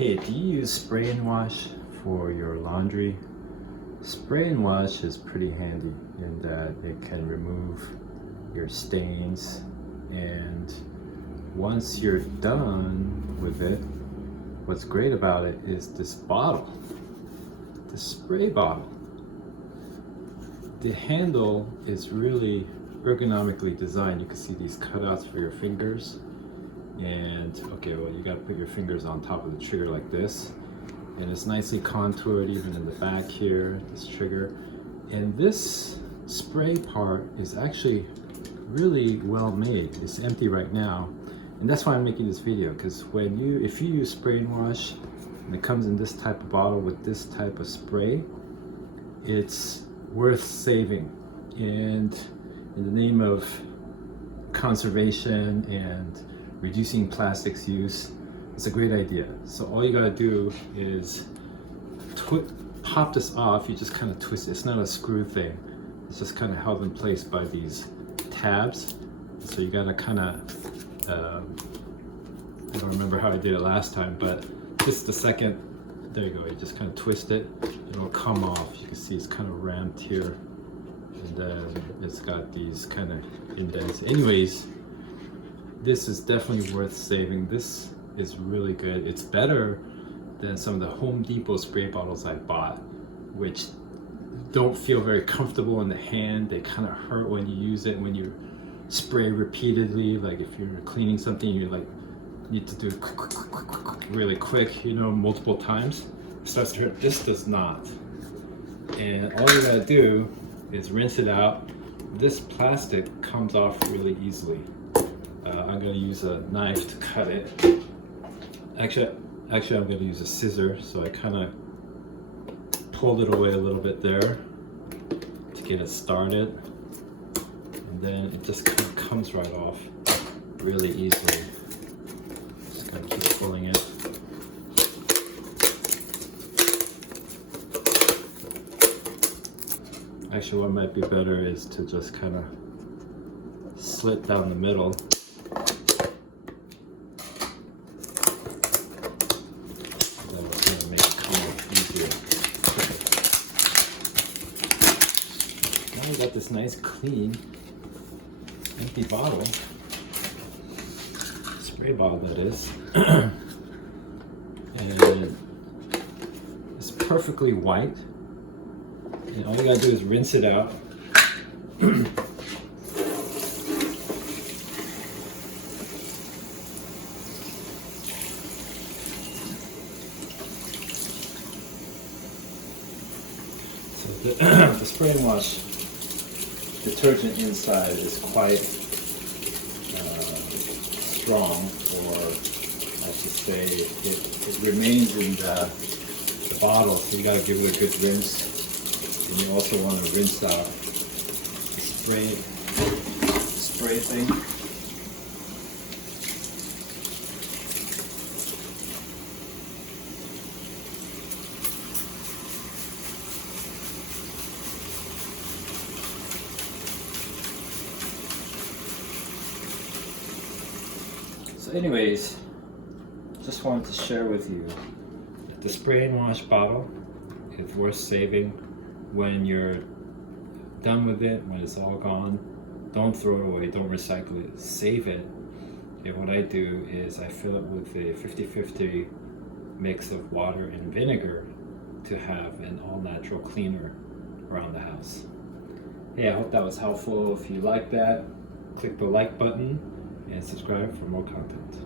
Hey, do you use spray and wash for your laundry? Spray and wash is pretty handy in that it can remove your stains, and once you're done with it, what's great about it is this bottle, the spray bottle. The handle is really ergonomically designed. You can see these cutouts for your fingers. And okay, well, you got to put your fingers on top of the trigger like this, and it's nicely contoured even in the back here, this trigger. And this spray part is actually really well made. It's empty right now, and that's why I'm making this video, because if you use spray and wash and it comes in this type of bottle with this type of spray, it's worth saving. And in the name of conservation and reducing plastics use, it's a great idea. So all you gotta do is pop this off. You just kind of twist it. It's not a screw thing. It's just kind of held in place by these tabs. So you gotta kind of, I don't remember how I did it last time, but just the second, there you go. You just kind of twist it, it'll come off. You can see it's kind of ramped here, and then it's got these kind of indents. Anyways, this is definitely worth saving. This is really good. It's better than some of the Home Depot spray bottles I bought, which don't feel very comfortable in the hand. They kind of hurt when you use it, when you spray repeatedly. Like if you're cleaning something, you like need to do it really quick, multiple times. It starts to hurt. This does not. And all you gotta do is rinse it out. This plastic comes off really easily. I'm going to use a knife to cut it. Actually, I'm going to use a scissor, so I kind of pulled it away a little bit there to get it started, and then it just kind of comes right off really easily. Just going to keep pulling it. Actually, what might be better is to just kind of slit down the middle. Now we got this nice clean empty bottle, spray bottle that is, and it's perfectly white, and all you gotta do is rinse it out. The spray and wash detergent inside is quite strong, or I should say it remains in the bottle, so you got to give it a good rinse. And you also want to rinse out the spray thing. So anyways, just wanted to share with you that the spray and wash bottle is worth saving. When you're done with it, when it's all gone, don't throw it away, don't recycle it, save it. And what I do is I fill it with a 50-50 mix of water and vinegar to have an all-natural cleaner around the house. Hey, I hope that was helpful. If you like that, click the like button and subscribe for more content.